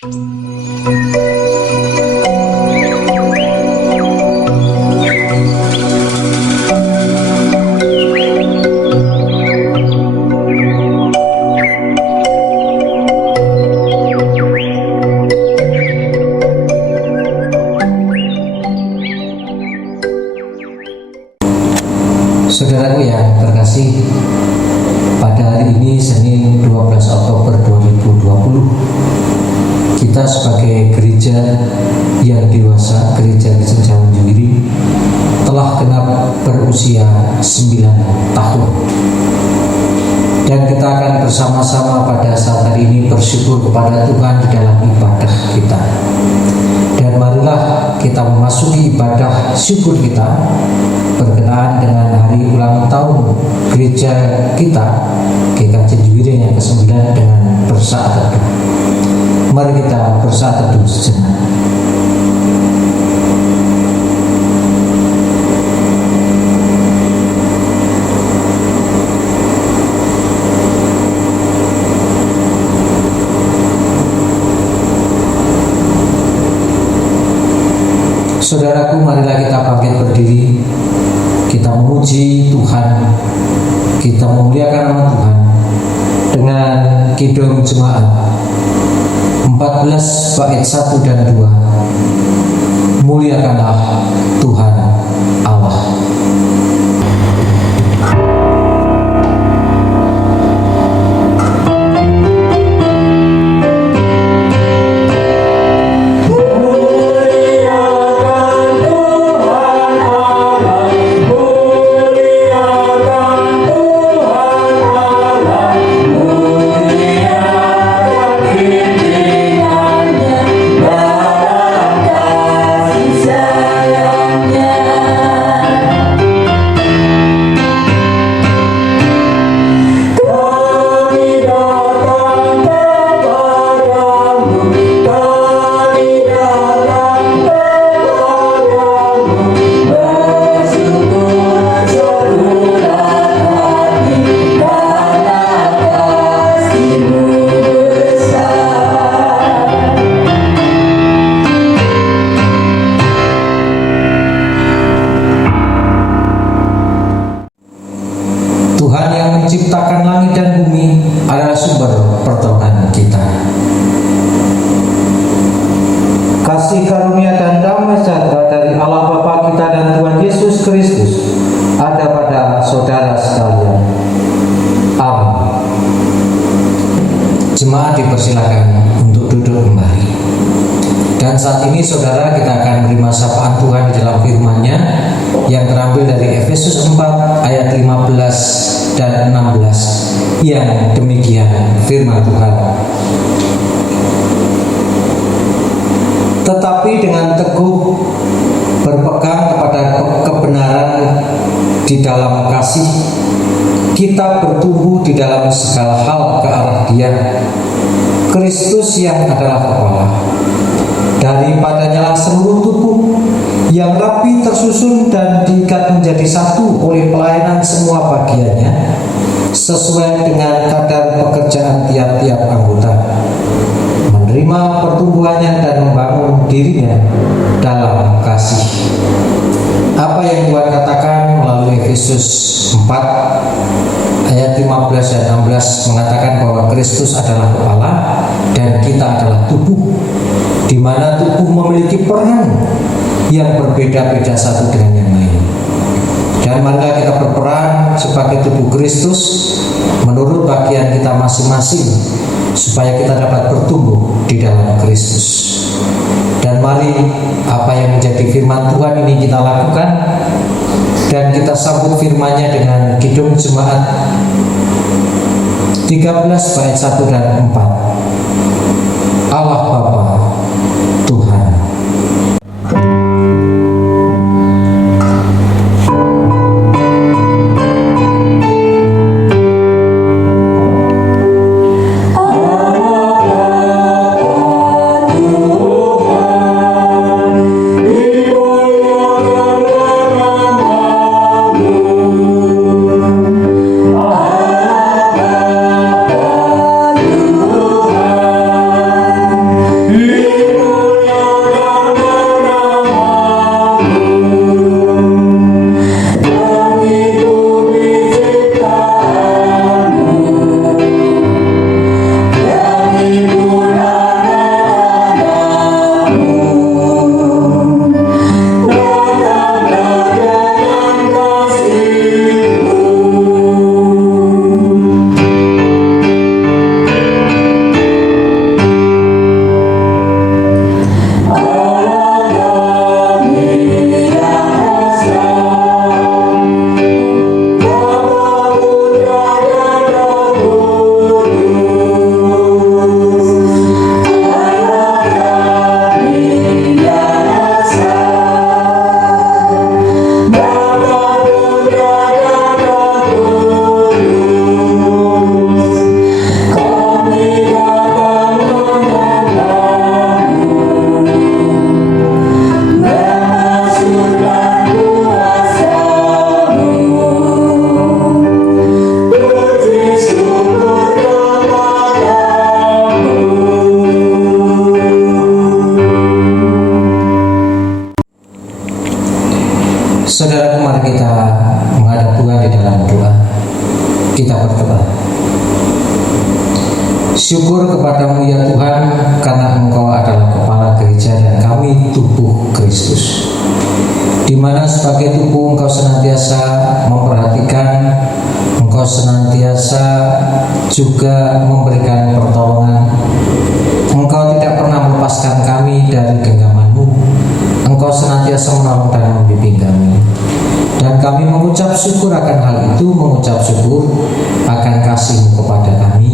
Saudaraku yang terkasih, pada hari ini Senin 12 Oktober 2020, kita sebagai gereja yang dewasa, gereja Kristen Jalan Juwiri, telah genap berusia 9 tahun. Dan kita akan bersama-sama pada saat hari ini bersyukur kepada Tuhan di dalam ibadah kita. Dan marilah kita memasuki ibadah syukur kita berkenaan dengan hari ulang tahun gereja kita, GKJ Juwiri yang ke-9, dengan bersaat teduh. Mari kita bersaat teduh sejenak. Saudaraku, marilah kita bangkit berdiri. Kita memuji Tuhan, kita memuliakan nama Tuhan dengan Kidung Jemaat 14 bait 1 dan 2. Muliakanlah Tuhan Allah. Tuhan yang menciptakan langit dan bumi adalah sumber pertolongan kita. Kasih karunia dan damai sejahtera dari Allah Bapa kita dan Tuhan Yesus Kristus ada pada saudara sekalian. Amin. Jemaat dipersilakan untuk duduk kembali. Dan saat ini saudara, kita akan menerima sapaan Tuhan di dalam firman-Nya yang terambil dari Efesus 4 ayat 15 dan 16, yang demikian firman Tuhan. Tetapi dengan teguh berpegang kepada kebenaran di dalam kasih, kita bertumbuh di dalam segala hal ke arah Dia, Kristus yang adalah kepala. Daripadanya lah seluruh tubuh yang rapi tersusun dan diikat menjadi satu oleh pelayanan semua bagiannya, sesuai dengan kadar pekerjaan tiap-tiap anggota, menerima pertumbuhannya dan membangun dirinya dalam kasih. Apa yang Tuhan katakan melalui Efesus 4 ayat 15 dan 16 mengatakan bahwa Kristus adalah kepala dan kita adalah tubuh, di mana tubuh memiliki peran yang berbeda-beda satu dengan yang lain. Dan marilah kita berperan sebagai tubuh Kristus menurut bagian kita masing-masing, supaya kita dapat bertumbuh di dalam Kristus. Dan mari apa yang menjadi firman Tuhan ini kita lakukan, dan kita sambut firman-Nya dengan Kidung Jemaat 13 bait 1 dan 4. Allah Bapa, Tuhan. Syukur kepadamu ya Tuhan, karena Engkau adalah kepala gereja dan kami tubuh Kristus, di mana sebagai tubuh Engkau senantiasa memperhatikan, Engkau senantiasa juga memberikan pertolongan. Engkau tidak pernah melepaskan kami dari genggaman-Mu. Engkau senantiasa menolong dan membimbing kami. Dan kami mengucap syukur akan hal itu, mengucap syukur akan kasih-Mu kepada kami.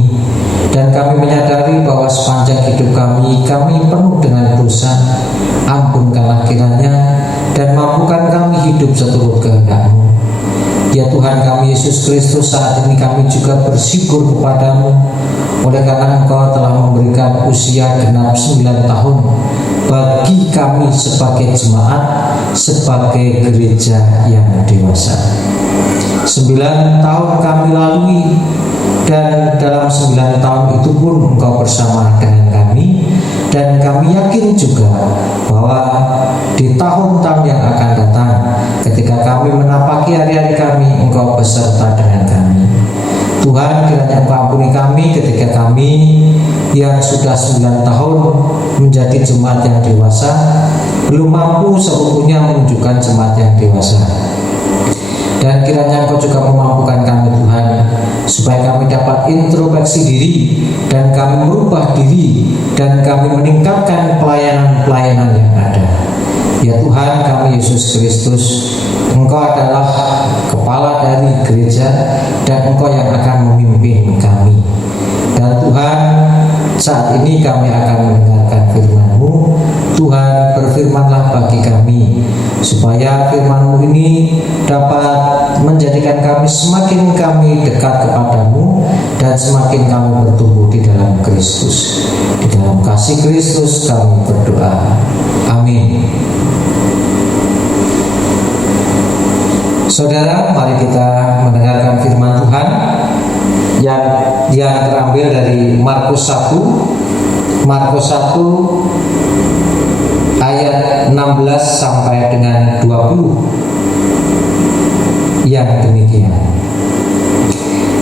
Dan kami menyadari bahwa sepanjang hidup kami penuh dengan dosa. Ampunkanlah kiranya dan mampukan kami hidup seturut kehendak-Mu. Ya Tuhan kami Yesus Kristus, saat ini kami juga bersyukur kepadamu oleh karena Engkau telah memberikan usia genap 9 tahun bagi kami sebagai jemaat, sebagai gereja yang dewasa. 9 tahun kami lalui, dan dalam 9 tahun itu pun Engkau bersama dengan kami, dan kami yakin juga bahwa di tahun-tahun yang akan datang, ketika kami menapaki hari-hari kami, Engkau beserta dengan kami. Tuhan, kiranya Engkau ampuni kami ketika kami yang sudah 9 tahun menjadi jemaat yang dewasa belum mampu seutuhnya menunjukkan jemaat yang dewasa. Dan kiranya Engkau juga memampukan kami Tuhan, supaya kami dapat introspeksi diri dan kami merubah diri dan kami meningkatkan pelayanan-pelayanan yang ada. Ya Tuhan kami Yesus Kristus, Engkau adalah kepala dari gereja dan Engkau yang akan memimpin kami. Dan Tuhan, saat ini kami akan mendengarkan firman-Mu. Tuhan, berfirmanlah bagi kami, supaya firman-Mu ini dapat menjadikan kami dekat kepadamu, dan semakin kami bertumbuh di dalam Kristus. Di dalam kasih Kristus kami berdoa. Amin. Saudara, mari kita mendengarkan firman Tuhan yang terambil dari Markus 1 ayat 16 sampai dengan 20 yang demikian.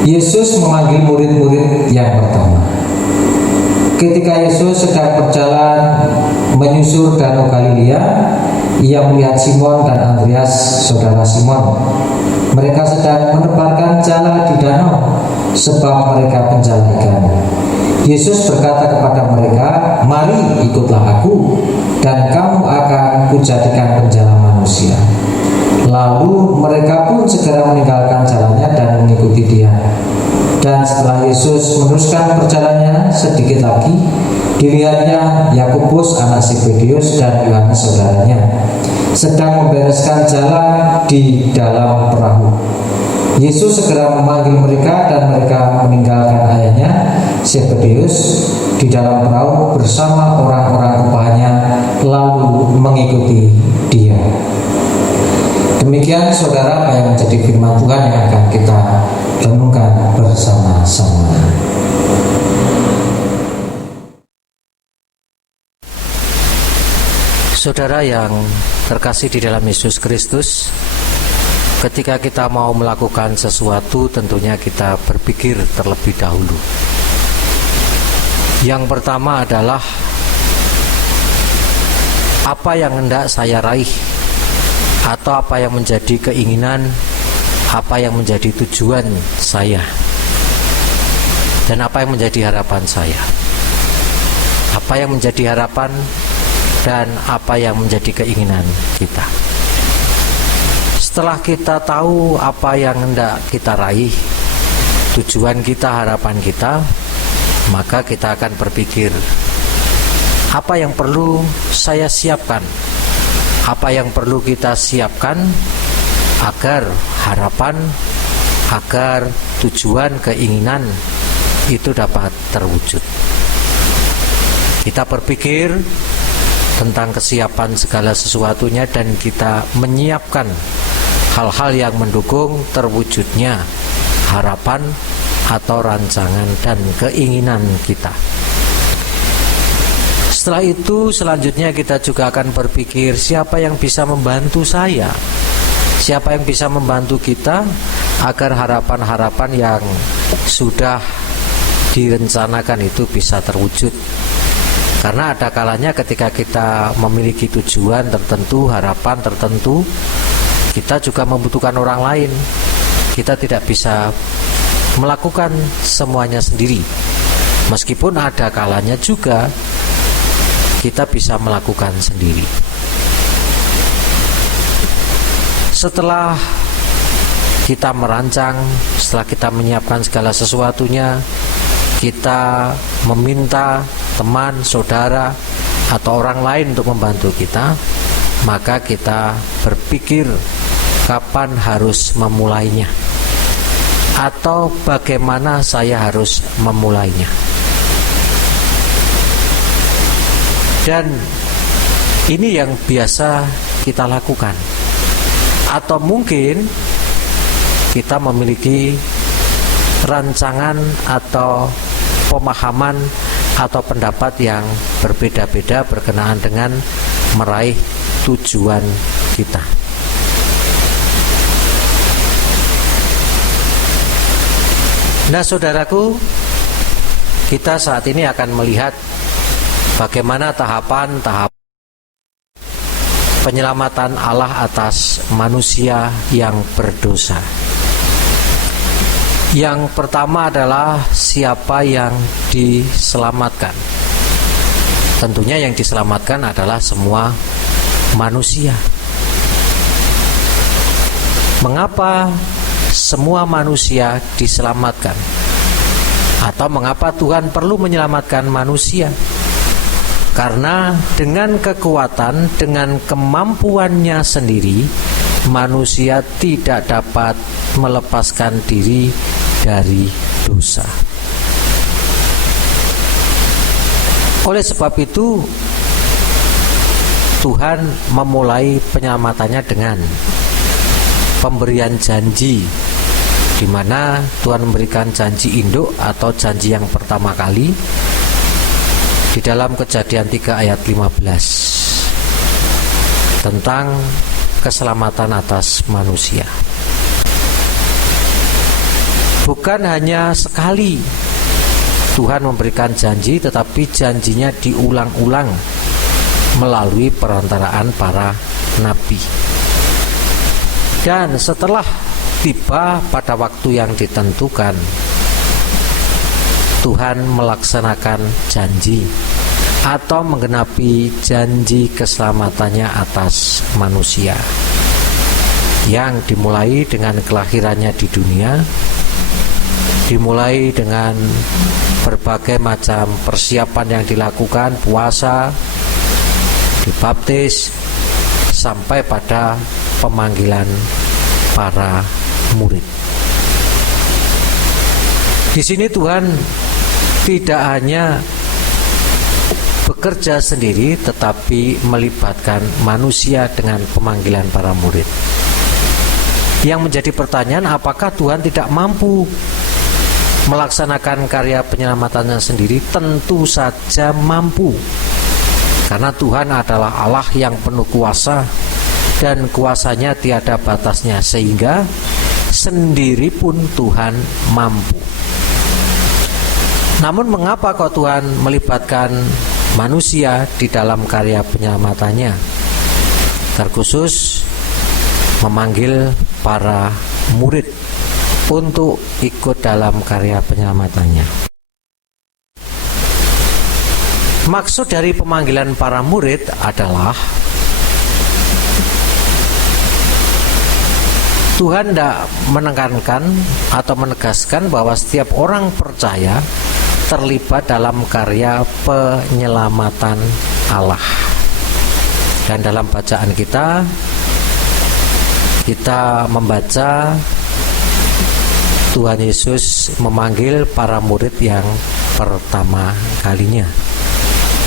Yesus memanggil murid-murid yang pertama. Ketika Yesus sedang berjalan menyusur Danau Galilea, Ia melihat Simon dan Andreas, saudara Simon. Mereka sedang menebarkan jala di danau, sebab mereka penjala ikan. Yesus berkata kepada mereka, "Mari ikutlah aku, dan kamu akan kujadikan penjala manusia." Lalu mereka pun segera meninggalkan jalannya dan mengikuti Dia. Dan setelah Yesus meneruskan perjalanannya sedikit lagi, dilihatnya Yakobus anak Zebedeus dan Yohanes saudaranya sedang membereskan jalan di dalam perahu. Yesus segera memanggil mereka dan mereka meninggalkan ayahnya Zebedeus di dalam perahu bersama orang-orang rupanya, lalu mengikuti Dia. Demikian saudara apa yang menjadi firman Tuhan yang akan kita renungkan bersama-sama. Saudara yang terkasih di dalam Yesus Kristus, ketika kita mau melakukan sesuatu tentunya kita berpikir terlebih dahulu. Yang pertama adalah apa yang hendak saya raih, atau apa yang menjadi keinginan, apa yang menjadi tujuan saya, dan apa yang menjadi harapan saya. Apa yang menjadi harapan dan apa yang menjadi keinginan kita. Setelah kita tahu apa yang hendak kita raih, tujuan kita, harapan kita, maka kita akan berpikir, apa yang perlu saya siapkan, apa yang perlu kita siapkan agar harapan, agar tujuan, keinginan itu dapat terwujud. Kita berpikir tentang kesiapan segala sesuatunya dan kita menyiapkan hal-hal yang mendukung terwujudnya harapan atau rancangan dan keinginan kita. Setelah itu selanjutnya kita juga akan berpikir, siapa yang bisa membantu saya, siapa yang bisa membantu kita agar harapan-harapan yang sudah direncanakan itu bisa terwujud. Karena ada kalanya ketika kita memiliki tujuan tertentu, harapan tertentu, kita juga membutuhkan orang lain. Kita tidak bisa melakukan semuanya sendiri. Meskipun ada kalanya juga kita bisa melakukan sendiri. Setelah kita merancang, setelah kita menyiapkan segala sesuatunya, kita meminta teman, saudara, atau orang lain untuk membantu kita, maka kita berpikir kapan harus memulainya, atau bagaimana saya harus memulainya. Dan ini yang biasa kita lakukan. Atau mungkin kita memiliki rancangan atau pemahaman atau pendapat yang berbeda-beda berkenaan dengan meraih tujuan kita. Nah, saudaraku, kita saat ini akan melihat bagaimana tahapan-tahapan penyelamatan Allah atas manusia yang berdosa. Yang pertama adalah siapa yang diselamatkan. Tentunya yang diselamatkan adalah semua manusia. Mengapa semua manusia diselamatkan? Atau mengapa Tuhan perlu menyelamatkan manusia? Karena dengan kekuatan, dengan kemampuannya sendiri, manusia tidak dapat melepaskan diri dari dosa. Oleh sebab itu, Tuhan memulai penyelamatannya dengan pemberian janji, di mana Tuhan memberikan janji induk atau janji yang pertama kali di dalam Kejadian 3 ayat 15 tentang keselamatan atas manusia. Bukan hanya sekali Tuhan memberikan janji, tetapi janjinya diulang-ulang melalui perantaraan para nabi. Dan setelah tiba pada waktu yang ditentukan, Tuhan melaksanakan janji atau menggenapi janji keselamatannya atas manusia yang dimulai dengan kelahirannya di dunia, dimulai dengan berbagai macam persiapan yang dilakukan, puasa, dibaptis, sampai pada pemanggilan para murid. Di sini Tuhan tidak hanya bekerja sendiri, tetapi melibatkan manusia dengan pemanggilan para murid. Yang menjadi pertanyaan, apakah Tuhan tidak mampu melaksanakan karya penyelamatannya sendiri? Tentu saja mampu, karena Tuhan adalah Allah yang penuh kuasa dan kuasanya tiada batasnya, sehingga sendiri pun Tuhan mampu. Namun mengapa kok Tuhan melibatkan manusia di dalam karya penyelamatannya? Terkhusus memanggil para murid untuk ikut dalam karya penyelamatannya. Maksud dari pemanggilan para murid adalah Tuhan tidak menekankan atau menegaskan bahwa setiap orang percaya terlibat dalam karya penyelamatan Allah. Dan dalam bacaan kita membaca Tuhan Yesus memanggil para murid yang pertama kalinya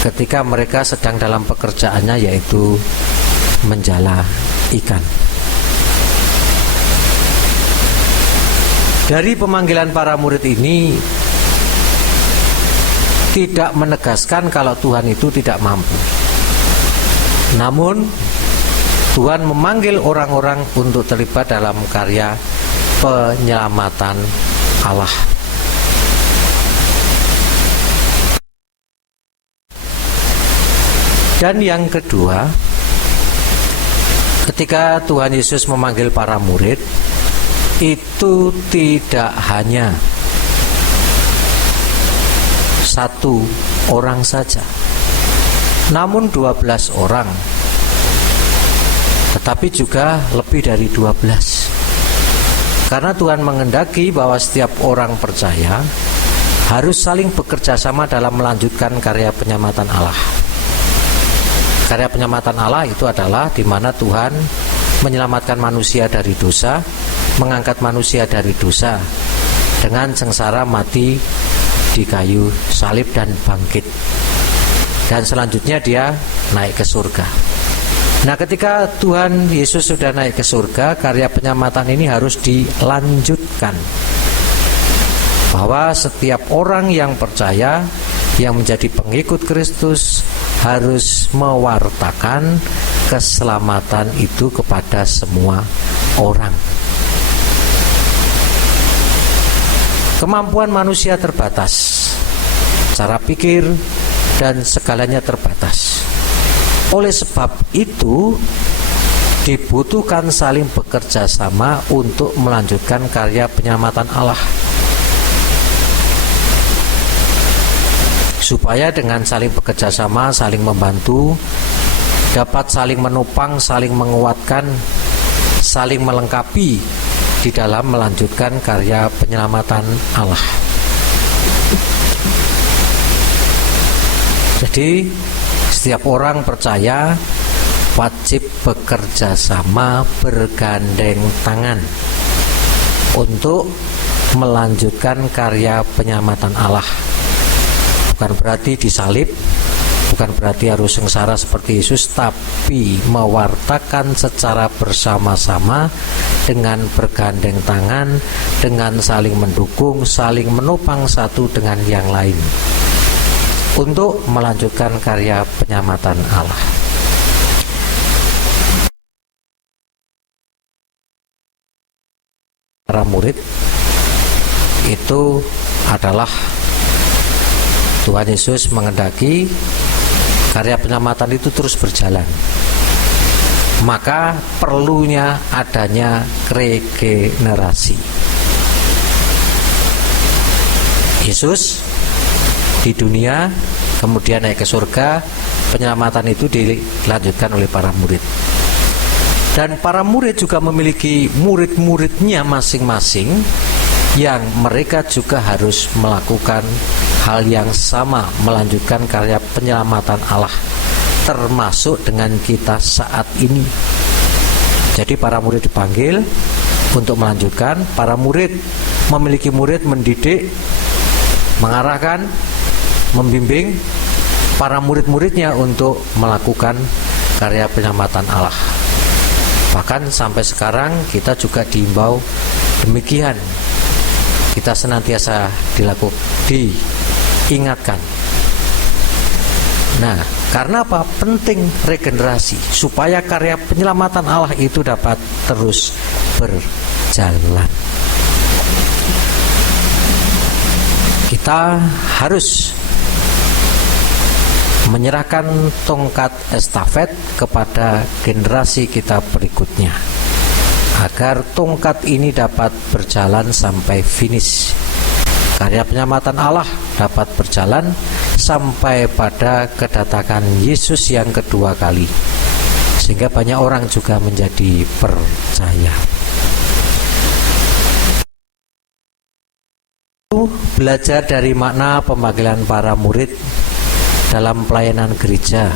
ketika mereka sedang dalam pekerjaannya, yaitu menjala ikan. Dari pemanggilan para murid ini tidak menegaskan kalau Tuhan itu tidak mampu. Namun Tuhan memanggil orang-orang untuk terlibat dalam karya penyelamatan Allah. Dan yang kedua, ketika Tuhan Yesus memanggil para murid, itu tidak hanya satu orang saja, namun 12 orang, tetapi juga lebih dari 12. Karena Tuhan menghendaki bahwa setiap orang percaya harus saling bekerja sama dalam melanjutkan karya penyelamatan Allah. Karya penyelamatan Allah itu adalah di mana Tuhan menyelamatkan manusia dari dosa, mengangkat manusia dari dosa dengan sengsara mati di kayu salib dan bangkit. Dan selanjutnya dia naik ke surga. Nah, ketika Tuhan Yesus sudah naik ke surga, karya penyelamatan ini harus dilanjutkan. Bahwa setiap orang yang percaya, yang menjadi pengikut Kristus, harus mewartakan keselamatan itu kepada semua orang. Kemampuan manusia terbatas, cara pikir dan segalanya terbatas. Oleh sebab itu dibutuhkan saling bekerja sama untuk melanjutkan karya penyelamatan Allah. Supaya dengan saling bekerja sama, saling membantu, dapat saling menopang, saling menguatkan, saling melengkapi di dalam melanjutkan karya penyelamatan Allah. Jadi setiap orang percaya wajib bekerja sama, bergandeng tangan untuk melanjutkan karya penyelamatan Allah. Bukan berarti disalib, bukan berarti harus sengsara seperti Yesus, tapi mewartakan secara bersama-sama dengan bergandeng tangan, dengan saling mendukung, saling menopang satu dengan yang lain untuk melanjutkan karya penyelamatan Allah. Para murid itu adalah Tuhan Yesus menghendaki karya penyelamatan itu terus berjalan. Maka perlunya adanya regenerasi. Yesus di dunia, kemudian naik ke surga, penyelamatan itu dilanjutkan oleh para murid. Dan para murid juga memiliki murid-muridnya masing-masing yang mereka juga harus melakukan hal yang sama, melanjutkan karya penyelamatan Allah, termasuk dengan kita saat ini. Jadi para murid dipanggil untuk melanjutkan, para murid memiliki murid mendidik, mengarahkan, membimbing para murid-muridnya untuk melakukan karya penyelamatan Allah. Bahkan sampai sekarang kita juga diimbau demikian. Kita senantiasa diingatkan. Nah, karena apa? Penting regenerasi supaya karya penyelamatan Allah itu dapat terus berjalan. Kita harus menyerahkan tongkat estafet kepada generasi kita berikutnya, agar tongkat ini dapat berjalan sampai finish. Karya penyelamatan Allah dapat berjalan sampai pada kedatangan Yesus yang kedua kali, sehingga banyak orang juga menjadi percaya. Belajar dari makna pemanggilan para murid dalam pelayanan gereja,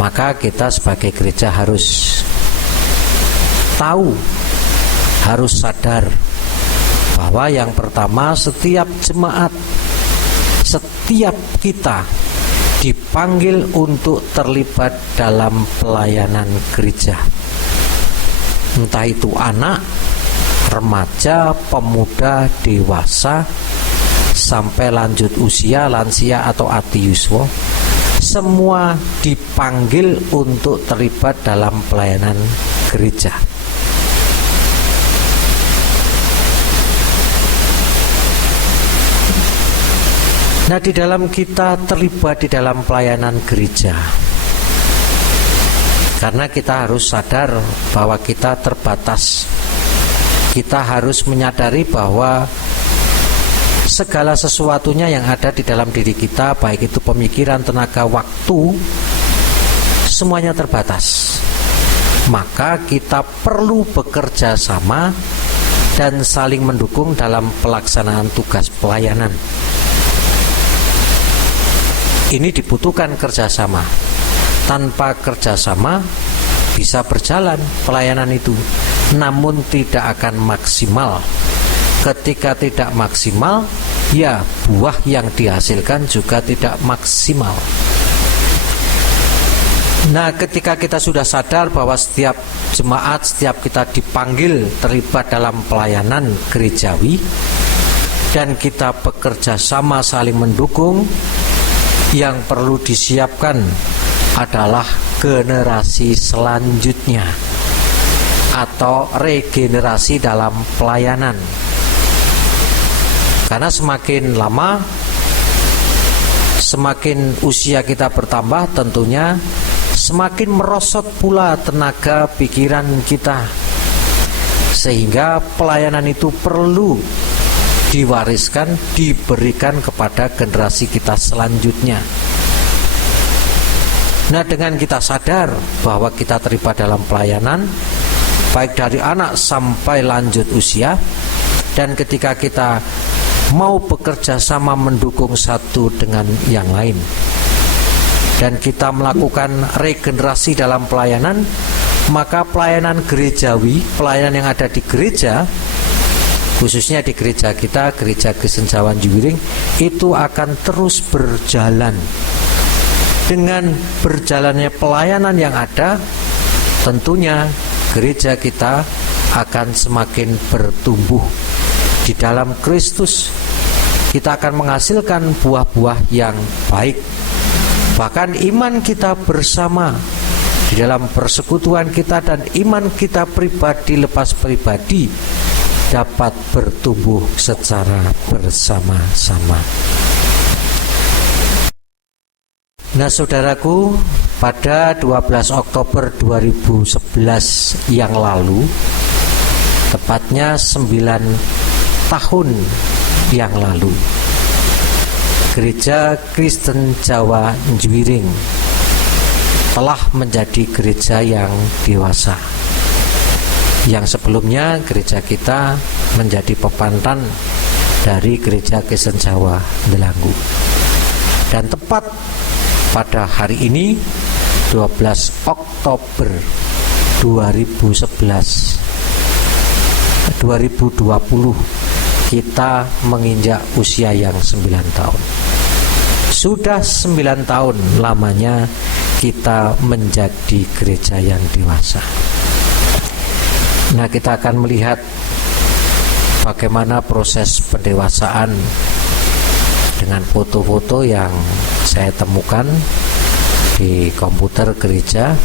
maka kita sebagai gereja harus tahu, harus sadar bahwa yang pertama, setiap jemaat, setiap kita dipanggil untuk terlibat dalam pelayanan gereja. Entah itu anak, remaja, pemuda, dewasa, sampai lanjut usia, lansia atau ati yuswa, semua dipanggil untuk terlibat dalam pelayanan gereja. Nah, di dalam kita terlibat di dalam pelayanan gereja, karena kita harus sadar bahwa kita terbatas. Kita harus menyadari bahwa segala sesuatunya yang ada di dalam diri kita, baik itu pemikiran, tenaga, waktu, semuanya terbatas. Maka kita perlu bekerja sama dan saling mendukung dalam pelaksanaan tugas pelayanan. Ini dibutuhkan kerjasama. Tanpa kerjasama bisa berjalan pelayanan itu, namun tidak akan maksimal. Ketika tidak maksimal, ya buah yang dihasilkan juga tidak maksimal. Nah, ketika kita sudah sadar bahwa setiap jemaat, setiap kita dipanggil terlibat dalam pelayanan gerejawi, dan kita bekerja sama saling mendukung, yang perlu disiapkan adalah generasi selanjutnya atau regenerasi dalam pelayanan. Karena semakin lama, semakin usia kita bertambah, tentunya semakin merosot pula tenaga pikiran kita, sehingga pelayanan itu perlu diwariskan, diberikan kepada generasi kita selanjutnya. Nah, dengan kita sadar bahwa kita terlibat dalam pelayanan, baik dari anak sampai lanjut usia, dan ketika kita mau bekerja sama mendukung satu dengan yang lain, dan kita melakukan regenerasi dalam pelayanan, maka pelayanan gerejawi, pelayanan yang ada di gereja, khususnya di gereja kita, Gereja Kristen Jawa Njiwiring, itu akan terus berjalan. Dengan berjalannya pelayanan yang ada, tentunya gereja kita akan semakin bertumbuh di dalam Kristus. Kita akan menghasilkan buah-buah yang baik. Bahkan iman kita bersama di dalam persekutuan kita dan iman kita pribadi lepas pribadi dapat bertumbuh secara bersama-sama. Nah, saudaraku, pada 12 Oktober 2011 yang lalu, tepatnya 9 tahun yang lalu, Gereja Kristen Jawa Njiwiring telah menjadi gereja yang dewasa. Yang sebelumnya gereja kita menjadi pepantan dari Gereja Kristen Jawa Delanggu. Dan tepat pada hari ini 12 Oktober 2020 kita menginjak usia yang 9 tahun. Sudah 9 tahun lamanya kita menjadi gereja yang dewasa. Nah, kita akan melihat bagaimana proses pendewasaan dengan foto-foto yang saya temukan di komputer gereja.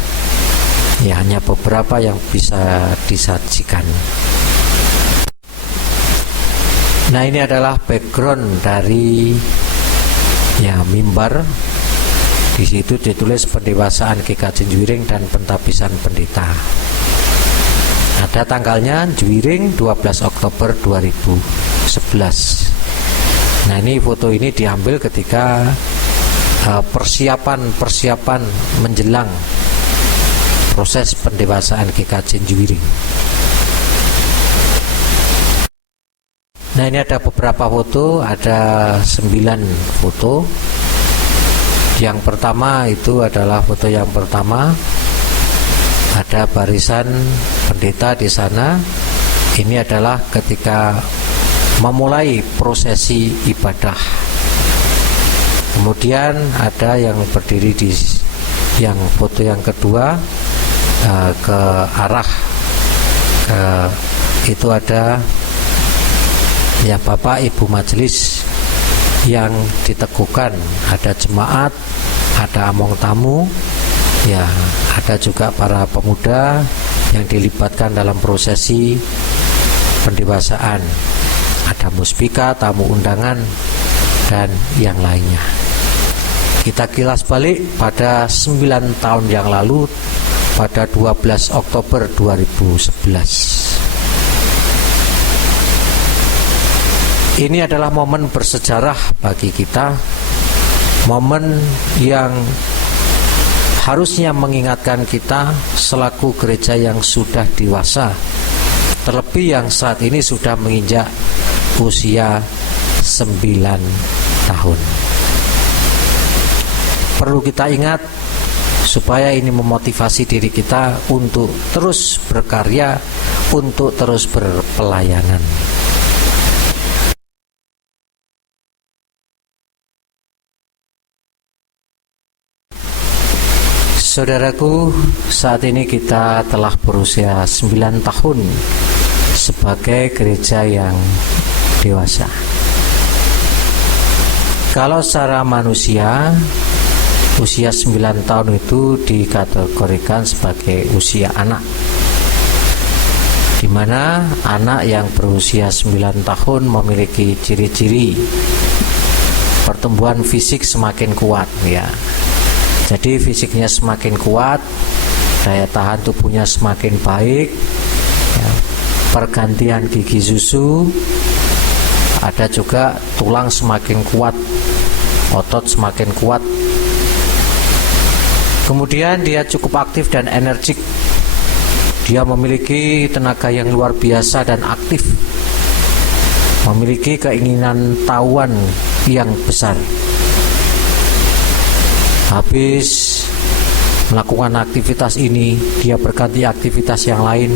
Ya, hanya beberapa yang bisa disajikan. Nah, ini adalah background dari mimbar. Di situ ditulis pendewasaan GKJ Njiwiring dan pentabisan pendeta. Ada tanggalnya, Njiwiring 12 Oktober 2011. Nah, ini foto ini diambil ketika persiapan menjelang proses pendewasaan GKJ Njiwiring. Nah, ini ada beberapa foto, ada 9 foto. Yang pertama itu adalah foto yang pertama. Ada barisan pendeta di sana. Ini adalah ketika memulai prosesi ibadah. Kemudian ada yang berdiri di yang foto yang kedua, ke arah itu ada Bapak Ibu majelis yang diteguhkan, ada jemaat, ada among tamu, ada juga para pemuda yang dilibatkan dalam prosesi pendewasaan. Ada muspika, tamu undangan, dan yang lainnya. Kita kilas balik pada 9 tahun yang lalu, pada 12 Oktober 2011. Ini adalah momen bersejarah bagi kita, momen yang harusnya mengingatkan kita selaku gereja yang sudah dewasa, terlebih yang saat ini sudah menginjak usia 9 tahun. Perlu kita ingat supaya ini memotivasi diri kita untuk terus berkarya, untuk terus berpelayanan. Saudaraku, saat ini kita telah berusia 9 tahun sebagai gereja yang dewasa. Kalau secara manusia, usia 9 tahun itu dikategorikan sebagai usia anak, di mana anak yang berusia 9 tahun memiliki ciri-ciri pertumbuhan fisik semakin kuat, ya. Jadi fisiknya semakin kuat, daya tahan tubuhnya semakin baik, ya. Pergantian gigi susu, ada juga tulang semakin kuat, otot semakin kuat. Kemudian dia cukup aktif dan energik. Dia memiliki tenaga yang luar biasa dan aktif, memiliki keinginan tahuan yang besar. Habis melakukan aktivitas ini, dia berganti aktivitas yang lain,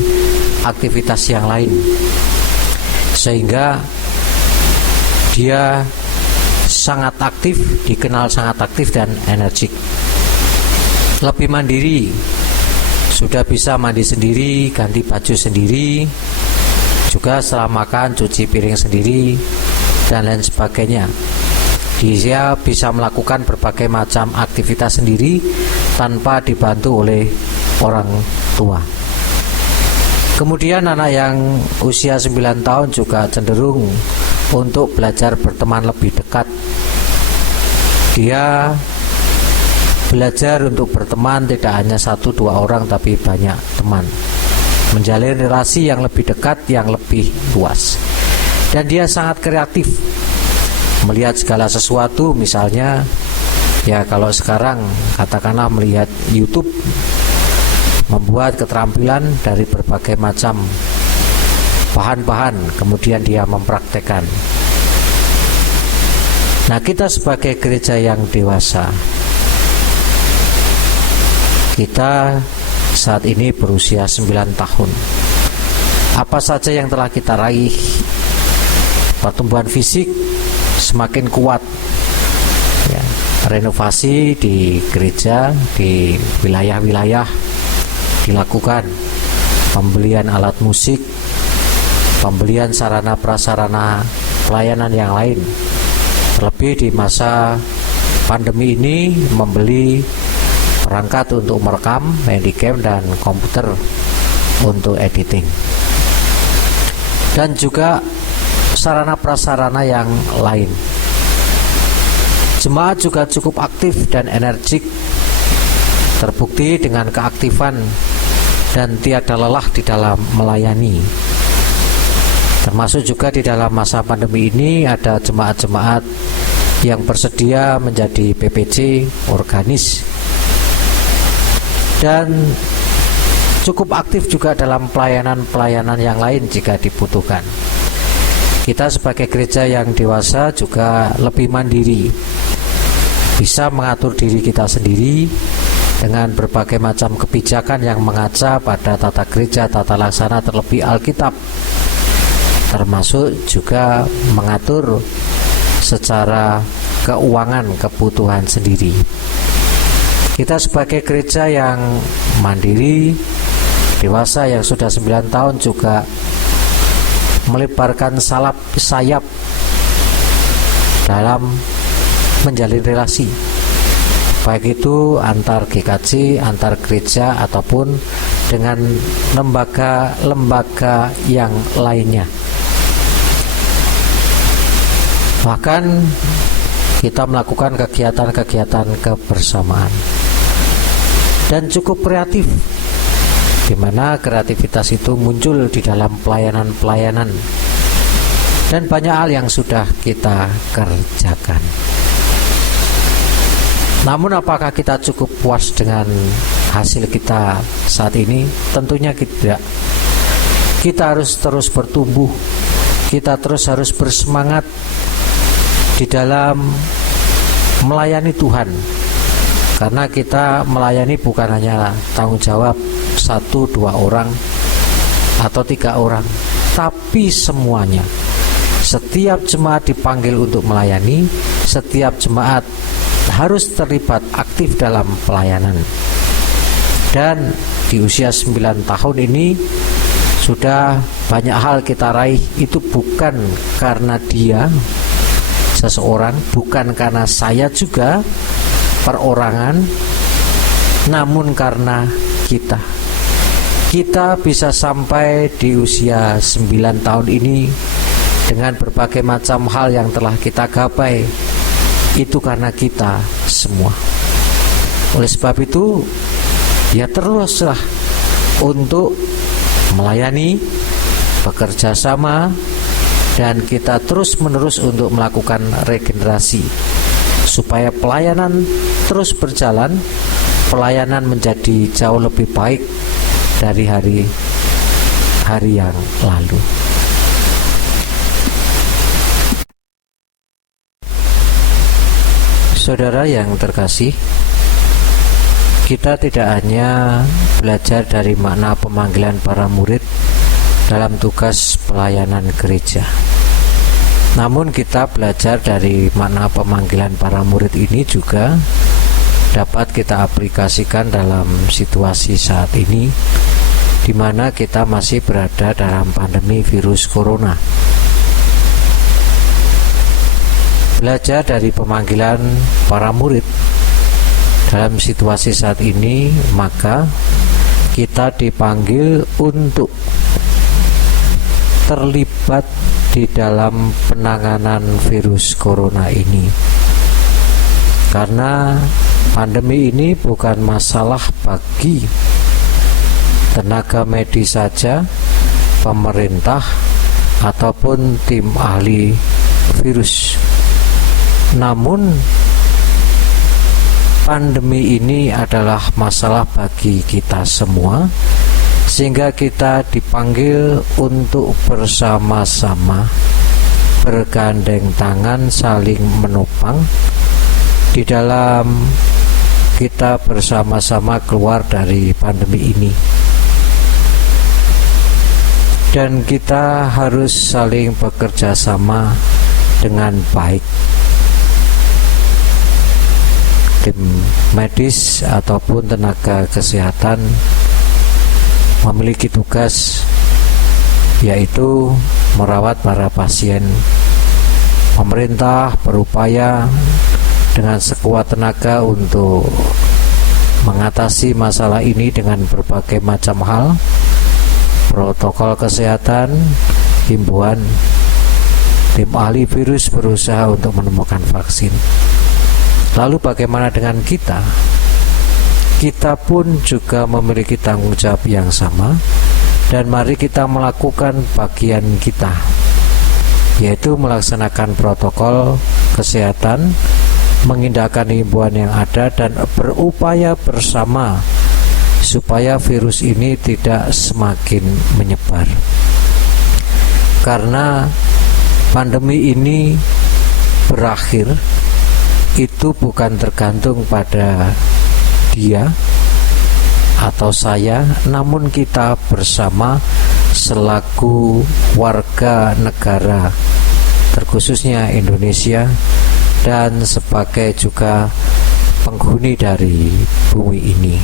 sehingga dia sangat aktif, dikenal sangat aktif dan energik. Lebih mandiri, sudah bisa mandi sendiri, ganti baju sendiri, juga setelah makan cuci piring sendiri, dan lain sebagainya. Dia bisa melakukan berbagai macam aktivitas sendiri tanpa dibantu oleh orang tua. Kemudian anak yang usia 9 tahun juga cenderung untuk belajar berteman lebih dekat. Dia belajar untuk berteman tidak hanya 1-2 orang, tapi banyak teman, menjalin relasi yang lebih dekat, yang lebih luas. Dan dia sangat kreatif, melihat segala sesuatu. Misalnya, ya kalau sekarang katakanlah melihat YouTube, membuat keterampilan dari berbagai macam bahan-bahan, kemudian dia mempraktekkan. Nah, kita sebagai gereja yang dewasa, kita saat ini berusia 9 tahun. Apa saja yang telah kita raih? Pertumbuhan fisik semakin kuat, ya. Renovasi di gereja, di wilayah-wilayah dilakukan, pembelian alat musik, pembelian sarana prasarana pelayanan yang lain. Terlebih di masa pandemi ini, membeli perangkat untuk merekam, handycam, dan komputer untuk editing, dan juga sarana prasarana yang lain. Jemaat juga cukup aktif dan energik, terbukti dengan keaktifan dan tiada lelah di dalam melayani. Termasuk juga di dalam masa pandemi ini ada jemaat-jemaat yang bersedia menjadi PPC organis dan cukup aktif juga dalam pelayanan-pelayanan yang lain jika dibutuhkan. Kita sebagai gereja yang dewasa juga lebih mandiri, bisa mengatur diri kita sendiri dengan berbagai macam kebijakan yang mengaca pada tata gereja, tata laksana, terlebih Alkitab, termasuk juga mengatur secara keuangan kebutuhan sendiri. Kita sebagai gereja yang mandiri, dewasa yang sudah 9 tahun juga melebarkan sayap dalam menjalin relasi, baik itu antar GKJ, antar gereja, ataupun dengan lembaga-lembaga yang lainnya. Bahkan kita melakukan kegiatan-kegiatan kebersamaan dan cukup kreatif, di mana kreativitas itu muncul di dalam pelayanan-pelayanan dan banyak hal yang sudah kita kerjakan. Namun apakah kita cukup puas dengan hasil kita saat ini? Tentunya tidak. Kita harus terus bertumbuh, kita terus harus bersemangat di dalam melayani Tuhan, karena kita melayani bukan hanya tanggung jawab 1-2 orang atau 3 orang, tapi semuanya. Setiap jemaat dipanggil untuk melayani, setiap jemaat harus terlibat aktif dalam pelayanan. Dan di usia 9 tahun ini sudah banyak hal kita raih. Itu bukan karena dia seseorang, bukan karena saya juga perorangan, namun karena kita bisa sampai di usia 9 tahun ini dengan berbagai macam hal yang telah kita gapai. Itu karena kita semua. Oleh sebab itu, ya teruslah untuk melayani, bekerja sama, dan kita terus menerus untuk melakukan regenerasi supaya pelayanan terus berjalan, pelayanan menjadi jauh lebih baik dari hari yang lalu. Saudara yang terkasih, kita tidak hanya belajar dari makna pemanggilan para murid dalam tugas pelayanan gereja, namun kita belajar dari makna pemanggilan para murid ini juga dapat kita aplikasikan dalam situasi saat ini, di mana kita masih berada dalam pandemi virus corona. Belajar dari pemanggilan para murid dalam situasi saat ini, maka kita dipanggil untuk terlibat di dalam penanganan virus corona ini. Karena pandemi ini bukan masalah bagi tenaga medis saja, pemerintah, ataupun tim ahli virus. Namun pandemi ini adalah masalah bagi kita semua, sehingga kita dipanggil untuk bersama-sama bergandeng tangan saling menopang di dalam kita bersama-sama keluar dari pandemi ini. Dan kita harus saling bekerja sama dengan baik. Tim medis ataupun tenaga kesehatan memiliki tugas, yaitu merawat para pasien. Pemerintah berupaya dengan sekuat tenaga untuk mengatasi masalah ini dengan berbagai macam hal, protokol kesehatan, himbauan. Tim ahli virus berusaha untuk menemukan vaksin. Lalu bagaimana dengan kita? Kita pun juga memiliki tanggung jawab yang sama, dan mari kita melakukan bagian kita, yaitu melaksanakan protokol kesehatan, mengindahkan himbauan yang ada, dan berupaya bersama supaya virus ini tidak semakin menyebar. Karena pandemi ini berakhir itu bukan tergantung pada dia atau saya, namun kita bersama selaku warga negara, terkhususnya Indonesia, dan sebagai juga penghuni dari bumi ini.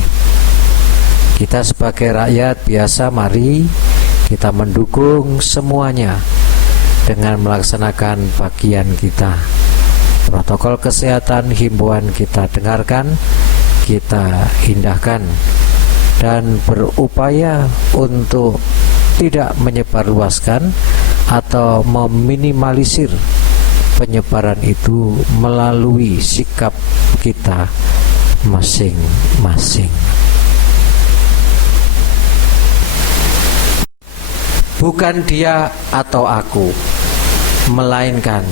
Kita sebagai rakyat biasa, mari kita mendukung semuanya dengan melaksanakan bagian kita. Protokol kesehatan, himbauan kita dengarkan, kita indahkan, dan berupaya untuk tidak menyebarluaskan atau meminimalisir penyebaran itu melalui sikap kita masing-masing. Bukan dia atau aku, melainkan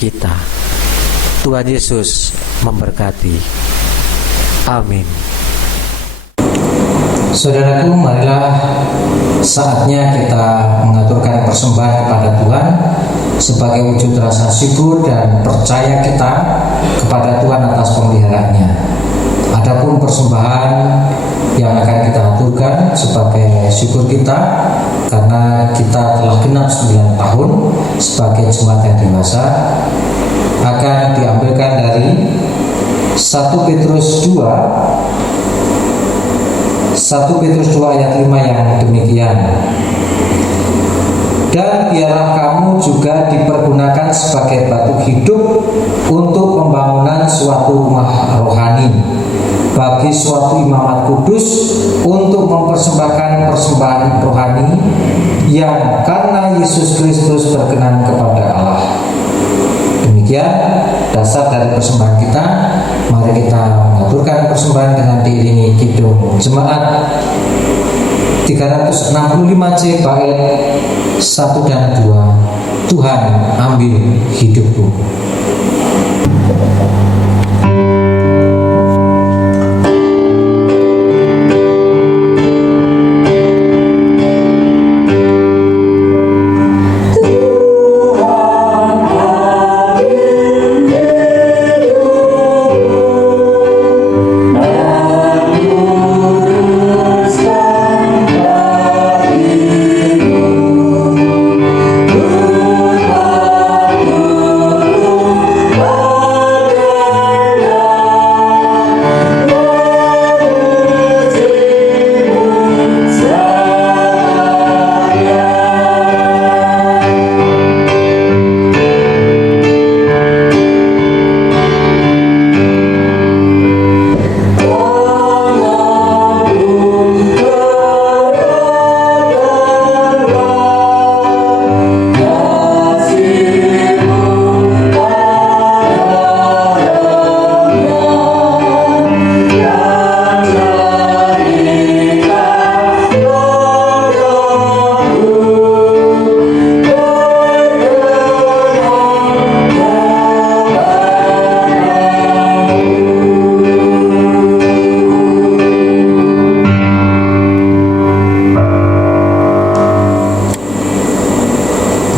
kita. Tuhan Yesus memberkati. Amin. Saudaraku, marilah saatnya kita mengaturkan persembahan kepada Tuhan sebagai wujud rasa syukur dan percaya kita kepada Tuhan atas pemeliharaannya. Adapun persembahan yang akan kita aturkan sebagai syukur kita karena kita telah genap 9 tahun sebagai jemaat yang dewasa, akan diambilkan dari 1 Petrus 2 ayat 5 yang demikian. Dan biarlah kamu juga dipergunakan sebagai batu hidup untuk pembangunan suatu rumah rohani, bagi suatu imamat kudus, untuk mempersembahkan persembahan rohani yang karena Yesus Kristus berkenan kepada Allah. Demikian dasar dari persembahan kita. Mari kita mengaturkan persembahan dengan diiringi kidung jemaat 365C bait 1 dan 2. Tuhan ambil hidupku.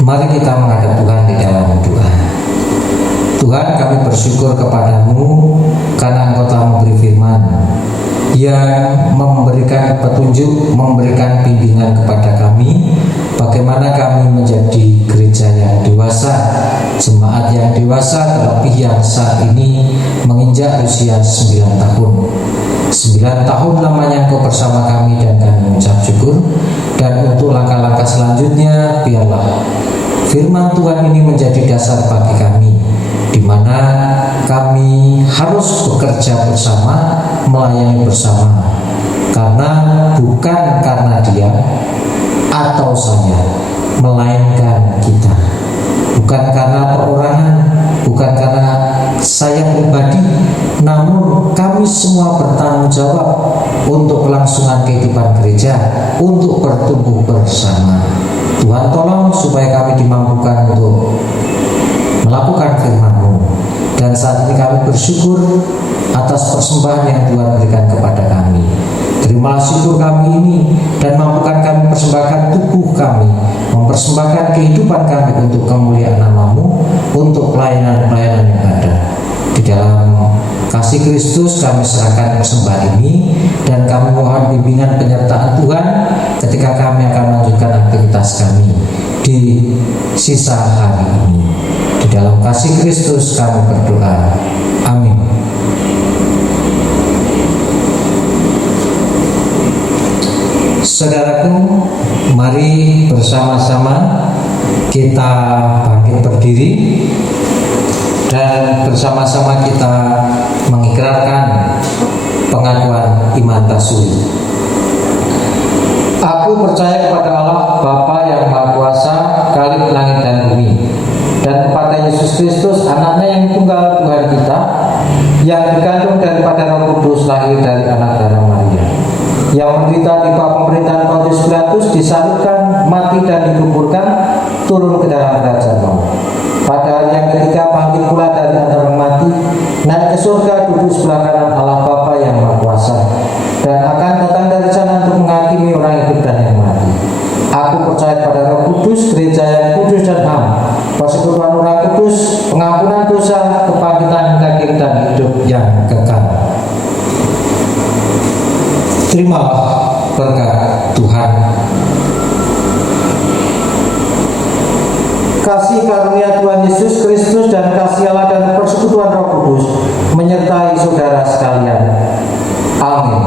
Mari kita menghadap Tuhan di dalam doa. Tuhan, kami bersyukur kepadamu karena Engkau telah memberi firman yang memberikan petunjuk, memberikan bimbingan kepada kami bagaimana kami menjadi gereja yang dewasa, jemaat yang dewasa, terlebih yang saat ini menginjak usia 9 tahun. 9 tahun lamanya Engkau bersama kami dan kami mengucap syukur. Dan untuk langkah-langkah selanjutnya, biarlah firman Tuhan ini menjadi dasar bagi kami, di mana kami harus bekerja bersama, melayani bersama, karena bukan karena dia atau saya, melainkan kita. Bukan karena perorangan, bukan karena saya pribadi, namun kami semua bertanggung jawab untuk kelangsungan kehidupan gereja, untuk bertumbuh bersama. Tuhan tolong supaya kami dimampukan untuk melakukan firman-Mu. Dan saat ini kami bersyukur atas persembahan yang Tuhan berikan kepada kami. Terimalah syukur kami ini dan mampukan kami persembahkan tubuh kami, mempersembahkan kehidupan kami untuk kemuliaan nama-Mu, untuk pelayanan-pelayanan yang ada. Di dalam kasih Kristus kami serahkan persembahan ini, dan kami mohon bimbingan penyertaan Tuhan ketika kami akan melanjutkan aktivitas kami di sisa hari ini. Di dalam kasih Kristus kami berdoa. Amin. Saudaraku, mari bersama-sama kita bangkit berdiri dan bersama-sama kita mengikrarkan pengakuan iman tasawuf. Aku percaya kepada Allah Bapa yang Maha Kuasa, Khalik langit dan bumi, dan kepada Tuhan Yesus Kristus, anaknya yang tunggal Tuhan kita, yang dikandung daripada Roh Kudus, lahir dari anak darah Maria, yang menderita di bawah pemerintahan Pontius Pilatus, disalibkan, mati dan dikuburkan, turun ke dalam kerajaan maut. Pada hari yang ketiga bangkit pula dari antara mati, naik ke surga, duduk sebelah kanan Allah Bapa yang Maha Kuasa, dan akan datang dari sana untuk menghakimi orang hidup dan yang mati. Aku percaya pada Roh Kudus, gereja yang kudus dan am, persekutuan orang kudus, pengampunan dosa, kebangkitan bangkit dan hidup yang kekal. Terimalah berkat Tuhan. Kasih karunia Tuhan Yesus Kristus dan kasih Allah dan persekutuan Roh Kudus menyertai saudara sekalian. Amin.